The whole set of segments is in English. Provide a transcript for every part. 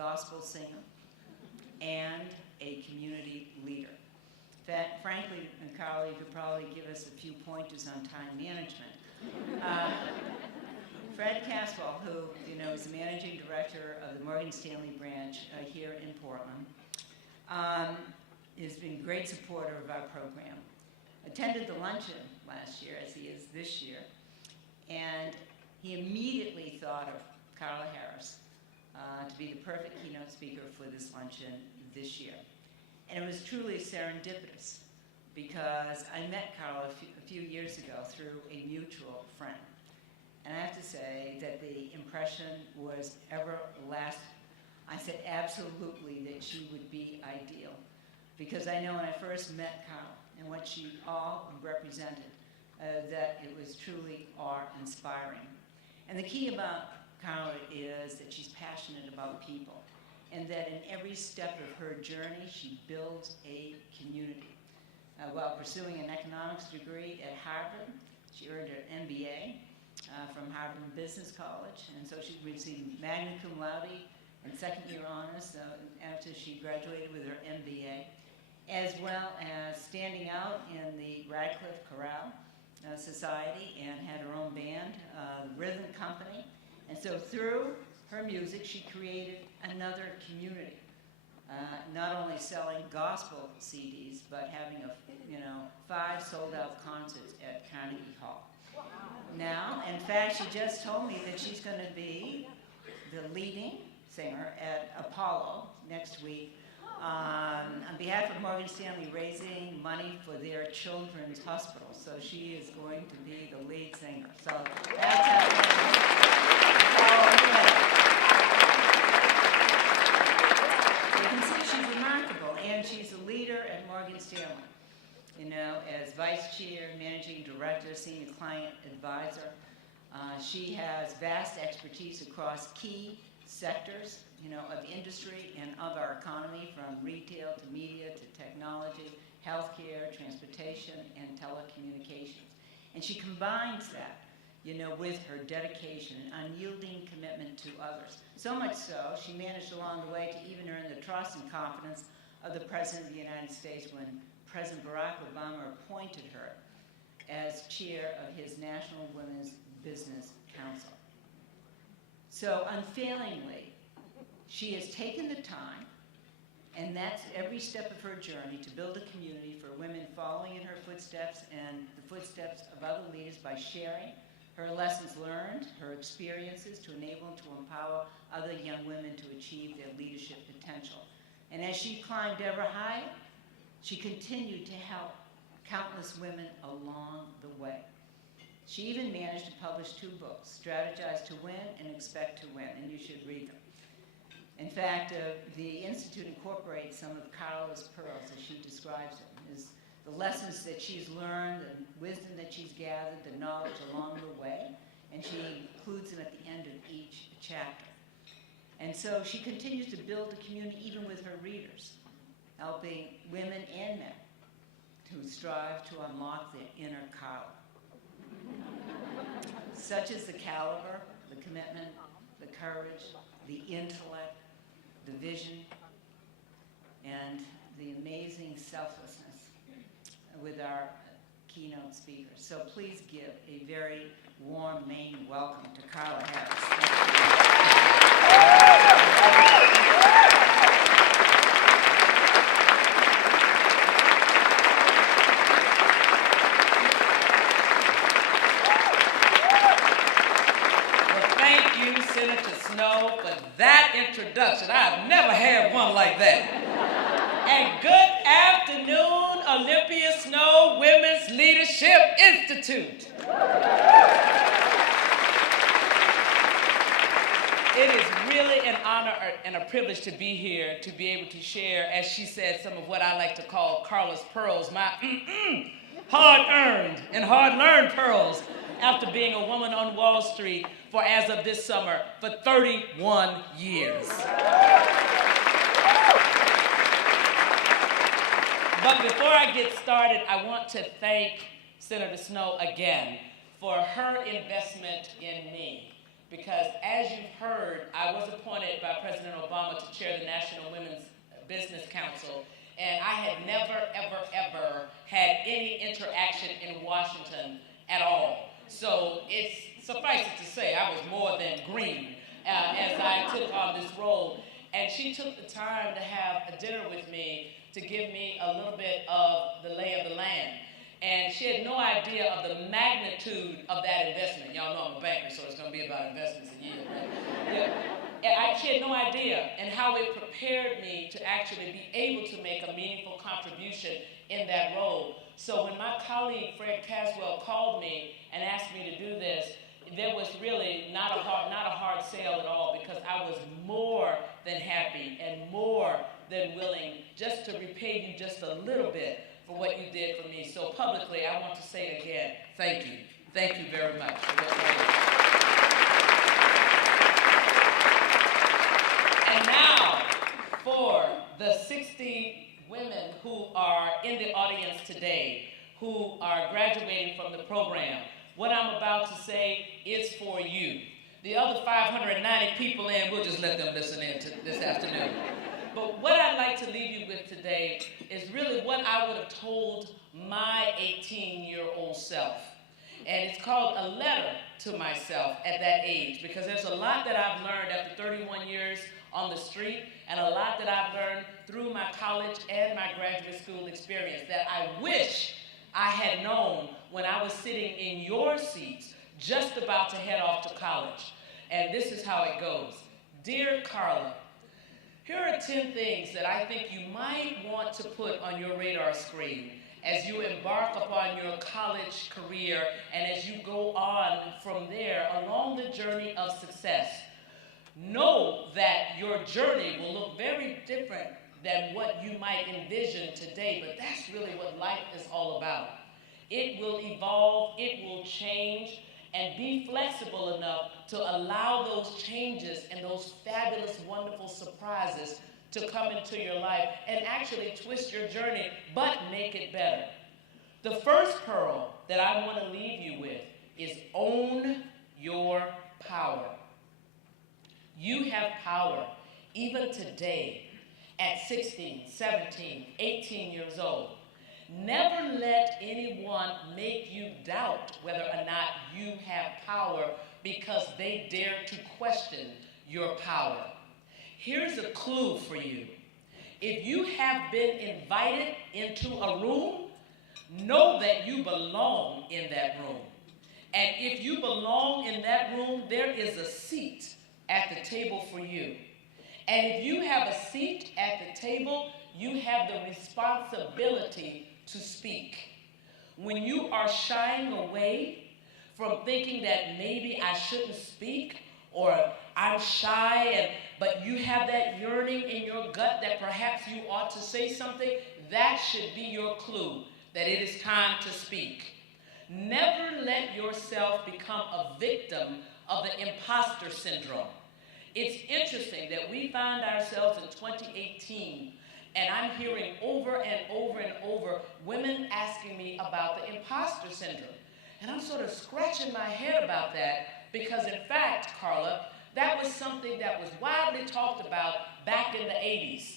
gospel singer and a community leader. Frankly, Carla, you could probably give us a few pointers on time management. Fred Caswell, who is the managing director of the Morgan Stanley branch here in Portland, has been a great supporter of our program. Attended the luncheon last year, as he is this year, and he immediately thought of Carla Harris to be the perfect keynote speaker for this luncheon this year. And it was truly serendipitous because I met Carla a few years ago through a mutual friend. And I have to say that the impression was everlasting. I said absolutely that she would be ideal, because I know when I first met Carla and what she all represented, that it was truly awe-inspiring. And the key about Carla is that she's passionate about people, and that in every step of her journey, she builds a community. While pursuing an economics degree at Harvard, she earned her MBA from Harvard Business College, and so she received magna cum laude and second-year honors after she graduated with her MBA, as well as standing out in the Radcliffe Chorale Society, and had her own band, the Rhythm Company. And so through her music, she created another community, not only selling gospel CDs, but having 5 sold-out concerts at Carnegie Hall. Wow. Now, in fact, she just told me that she's going to be the leading singer at Apollo next week on behalf of Morgan Stanley, raising money for their children's hospital. So she is going to be the lead singer. So that's happening. You can see she's remarkable, and she's a leader at Morgan Stanley. As vice chair, managing director, senior client advisor. She has vast expertise across key sectors, of industry and of our economy, from retail to media to technology, healthcare, transportation, and telecommunications. And she combines that, with her dedication and unyielding commitment to others. So much so, she managed along the way to even earn the trust and confidence of the President of the United States when President Barack Obama appointed her as chair of his National Women's Business Council. So unfailingly, she has taken the time, and that's every step of her journey, to build a community for women following in her footsteps and the footsteps of other leaders by sharing her lessons learned, her experiences, to enable and to empower other young women to achieve their leadership potential. And as she climbed ever higher, she continued to help countless women along the way. She even managed to publish 2 books, Strategize to Win and Expect to Win, and you should read them. In fact, the Institute incorporates some of Carla's pearls, as she describes them, is the lessons that she's learned, the wisdom that she's gathered, the knowledge along the way, and she includes them at the end of each chapter. And so she continues to build a community even with her readers, helping women and men to strive to unlock their inner Carla. Such is the caliber, the commitment, the courage, the intellect, the vision, and the amazing selflessness with our keynote speakers. So please give a very warm Maine welcome to Carla Harris. Senator Snowe, for that introduction. I've never had one like that. And good afternoon, Olympia Snowe Women's Leadership Institute. It is really an honor and a privilege to be here, to be able to share, as she said, some of what I like to call Carla's pearls, my hard-earned and hard-learned pearls, after being a woman on Wall Street for, as of this summer, for 31 years. But before I get started, I want to thank Senator Snowe again for her investment in me. Because as you've heard, I was appointed by President Obama Obama to chair the National Women's Business Council, and I had never, ever had any interaction in Washington at all. So it's suffice it to say, I was more than green as I took on this role. And she took the time to have a dinner with me to give me a little bit of the lay of the land. And she had no idea of the magnitude of that investment. Y'all know I'm a banker, so it's going to be about investments and yield, right? Yeah. She had no idea, and how it prepared me to actually be able to make a meaningful contribution in that role. So when my colleague Fred Caswell called me and asked me to do this, there was really not a hard sale at all, because I was more than happy and more than willing just to repay you just a little bit for what you did for me. So publicly, I want to say it again, thank you. Thank you very much for what you did. And now, for the 60 women who are in the audience today, who are graduating from the program, what I'm about to say is for you. The other 590 people in, we'll just let them listen in to this afternoon. But what I'd like to leave you with today is really what I would have told my 18-year-old self. And it's called A Letter to Myself at that age, because there's a lot that I've learned after 31 years on the street, and a lot that I've learned through my college and my graduate school experience that I wish I had known when I was sitting in your seats, just about to head off to college. And this is how it goes. Dear Carla, here are 10 things that I think you might want to put on your radar screen as you embark upon your college career and as you go on from there along the journey of success. Know that your journey will look very different than what you might envision today, but that's really what life is all about. It will evolve, it will change, and be flexible enough to allow those changes and those fabulous, wonderful surprises to come into your life and actually twist your journey, but make it better. The first pearl that I want to leave you with is own your power. You have power, even today, at 16, 17, 18 years old. Never let anyone make you doubt whether or not you have power because they dare to question your power. Here's a clue for you. If you have been invited into a room, know that you belong in that room. And if you belong in that room, there is a seat at the table for you. And if you have a seat at the table, you have the responsibility to speak. When you are shying away from thinking that maybe I shouldn't speak, or I'm shy, but you have that yearning in your gut that perhaps you ought to say something, that should be your clue that it is time to speak. Never let yourself become a victim of the imposter syndrome. It's interesting that we find ourselves in 2018, and I'm hearing over and over and over women asking me about the imposter syndrome. And I'm sort of scratching my head about that because, in fact, Carla, that was something that was widely talked about back in the 80s.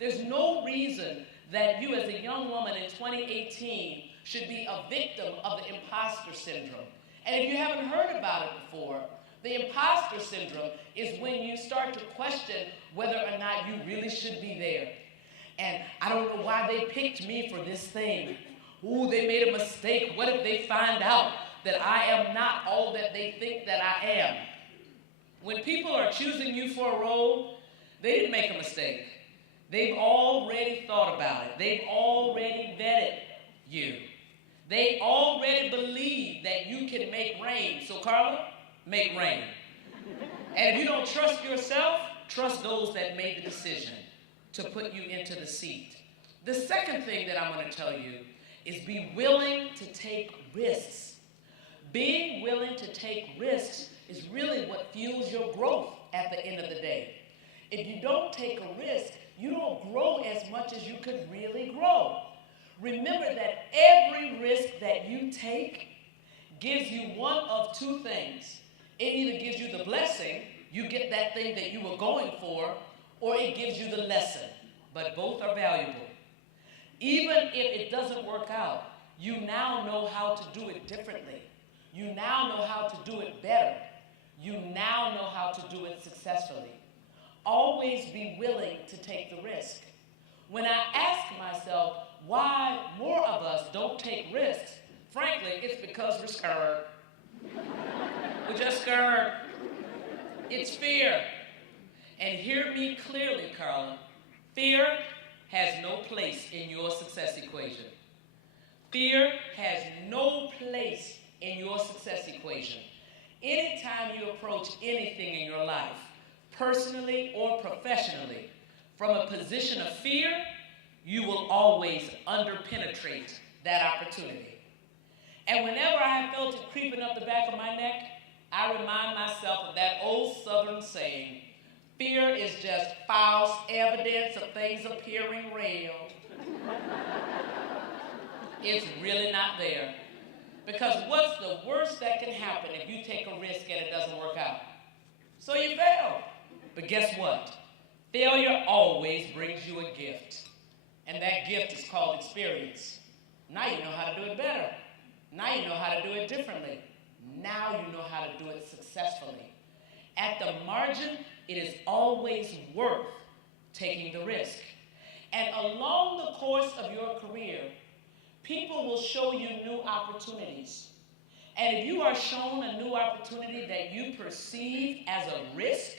There's no reason that you as a young woman in 2018 should be a victim of the imposter syndrome. And if you haven't heard about it before, the imposter syndrome is when you start to question whether or not you really should be there. And I don't know why they picked me for this thing. Ooh, they made a mistake. What if they find out that I am not all that they think that I am? When people are choosing you for a role, they didn't make a mistake. They've already thought about it. They've already vetted you. They already believe that you can make rain. So, Carla, make rain. And if you don't trust yourself, trust those that made the decision to put you into the seat. The second thing that I'm going to tell you is be willing to take risks. Being willing to take risks is really what fuels your growth at the end of the day. If you don't take a risk, you don't grow as much as you could really grow. Remember that every risk that you take gives you one of two things. It either gives you the blessing, you get that thing that you were going for, or it gives you the lesson, but both are valuable. Even if it doesn't work out, you now know how to do it differently. You now know how to do it better. You now know how to do it successfully. Always be willing to take the risk. When I ask myself why more of us don't take risks, frankly, it's because we're scared. We're just scared. It's fear. And hear me clearly, Carla. Fear has no place in your success equation. Fear has no place in your success equation. Anytime you approach anything in your life, personally or professionally, from a position of fear, you will always underpenetrate that opportunity. And whenever I have felt it creeping up the back of my neck, I remind myself of that old Southern saying, fear is just false evidence of things appearing real. It's really not there. Because what's the worst that can happen if you take a risk and it doesn't work out? So you fail. But guess what? Failure always brings you a gift. And that gift is called experience. Now you know how to do it better. Now you know how to do it differently. Now you know how to do it successfully. At the margin, it is always worth taking the risk. And along the course of your career, people will show you new opportunities. And if you are shown a new opportunity that you perceive as a risk,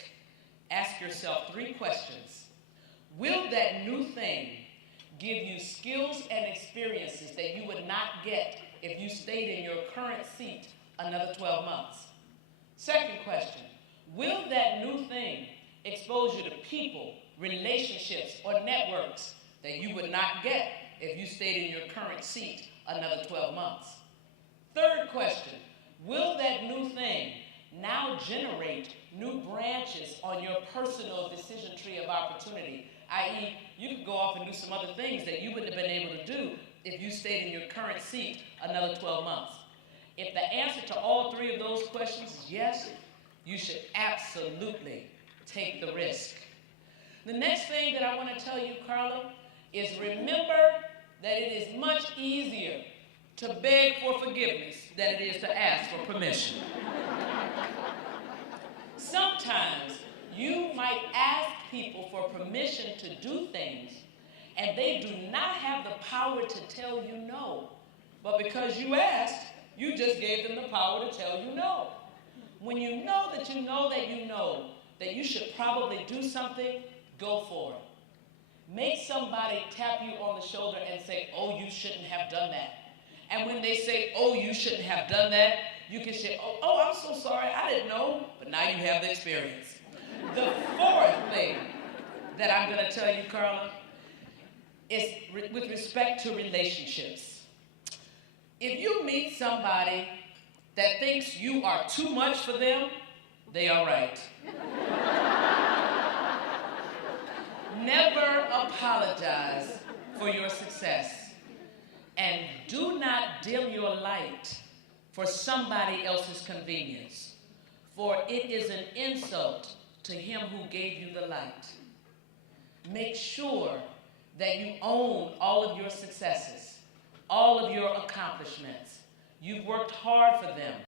ask yourself 3 questions. Will that new thing give you skills and experiences that you would not get if you stayed in your current seat another 12 months? Second question, will that new thing expose you to people, relationships, or networks that you would not get if you stayed in your current seat another 12 months? Third question, will that new thing now generate new branches on your personal decision tree of opportunity, i.e., you could go off and do some other things that you wouldn't have been able to do if you stayed in your current seat another 12 months? If the answer to all 3 of those questions is yes, you should absolutely take the risk. The next thing that I want to tell you, Carla, is remember that it is much easier to beg for forgiveness than it is to ask for permission. Sometimes you might ask people for permission to do things, and they do not have the power to tell you no. But because you asked, you just gave them the power to tell you no. When you know that you know that you know that you should probably do something, go for it. Make somebody tap you on the shoulder and say, oh, you shouldn't have done that. And when they say, oh, you shouldn't have done that, you can say, oh, I'm so sorry, I didn't know, but now you have the experience. The 4th thing that I'm going to tell you, Carla, is with respect to relationships. If you meet somebody that thinks you are too much for them, they are right. Never apologize for your success. And do not dim your light for somebody else's convenience, for it is an insult to him who gave you the light. Make sure that you own all of your successes, all of your accomplishments. You've worked hard for them.